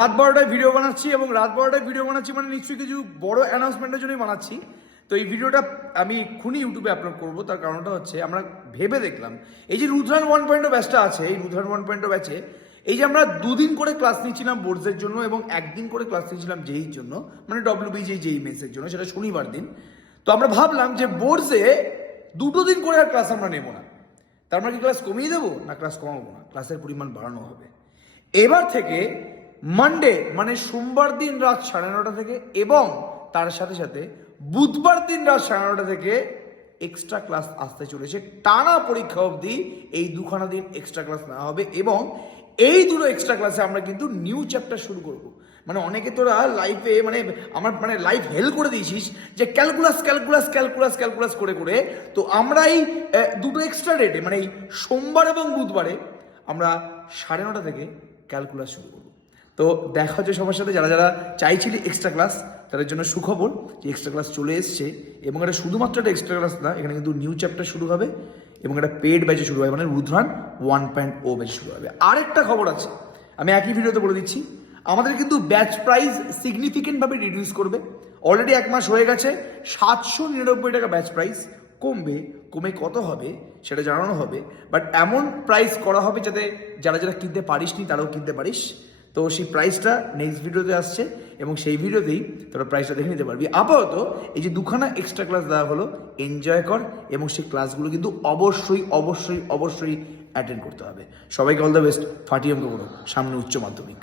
রাত 12টায় ভিডিও বানাচ্ছি এবং রাত 12টায় ভিডিও বানাচ্ছি মানে নিশ্চয়ই কিছু বড় অ্যানাউন্সমেন্টের জন্যই বানাচ্ছি। তো এই ভিডিওটা আমি এক্ষুনি ইউটিউবে আপলোড করবো। তার কারণটা হচ্ছে আমরা ভেবে দেখলাম এই যে রুদ্রান 1.0 ব্যাচটা আছে, এই রুদ্রান 1.0 ব্যাচে এই যে আমরা দুদিন করে ক্লাস নিচ্ছিলাম বোর্ডসের জন্য এবং একদিন করে ক্লাস নিচ্ছিলাম জেইর জন্য, মানে WBJ জেই মেন্সের জন্য, সেটা শনিবার দিন। তো আমরা ভাবলাম যে বোর্ডসে দুটো দিন করে আর ক্লাস আমরা নেব না। তার মানে কি ক্লাস কমিয়ে দেবো? না, ক্লাস কমাবো না, ক্লাসের পরিমাণ বাড়ানো হবে। এবার থেকে মানডে মানে সোমবার দিন রাত 9:30 থেকে এবং তার সাথে সাথে বুধবার দিন রাত 9:30 থেকে এক্সট্রা ক্লাস আসতে চলেছে। টানা পরীক্ষা অবধি এই দুখানা দিন এক্সট্রা ক্লাস নেওয়া হবে এবং এই দুটো এক্সট্রা ক্লাসে আমরা কিন্তু নিউ চ্যাপ্টার শুরু করব। মানে অনেকে তোরা লাইফে মানে আমার মানে লাইফ হেল্প করে দিয়েছিস যে ক্যালকুলাস ক্যালকুলাস ক্যালকুলাস ক্যালকুলাস করে করে। তো আমরা এই দুটো এক্সট্রা ডেটে মানে এই সোমবার এবং বুধবারে আমরা 9:30 থেকে ক্যালকুলাস শুরু করব। তো দেখা হচ্ছে সবার সাথে। যারা যারা চাইছিলি এক্সট্রা ক্লাস তাদের জন্য সুখবর যে এক্সট্রা ক্লাস চলে এসছে এবং এটা শুধুমাত্র একটা এক্সট্রা ক্লাস না, এখানে কিন্তু নিউ চ্যাপ্টার শুরু হবে এবং একটা পেড ব্যাচে শুরু হবে, মানে রুদ্রান 1.0 ব্যাচে শুরু হবে। আরেকটা খবর আছে, আমি একই ভিডিওতে বলে দিচ্ছি, আমাদের কিন্তু ব্যাচ প্রাইস সিগনিফিকেন্টভাবে রিডিউস করবে। অলরেডি 1 মাস হয়ে গেছে, 799 টাকা ব্যাচ প্রাইস কমবে। কমে কত হবে সেটা জানানো হবে, বাট এমন প্রাইস করা হবে যাতে যারা যারা কিনতে পারিস নি তারাও কিনতে পারিস। তো সেই প্রাইসটা নেক্সট ভিডিওতে আসছে এবং সেই ভিডিওতেই তোরা প্রাইসটা দেখে নিতে পারবি। আপাতত এই যে দুখানা এক্সট্রা ক্লাস দেওয়া হলো, এনজয় কর এবং সেই ক্লাসগুলো কিন্তু অবশ্যই অবশ্যই অবশ্যই অ্যাটেন্ড করতে হবে। সবাইকে অল দ্য বেস্ট, ফাটিয়ে অঙ্ক করো, সামনে উচ্চ মাধ্যমিক।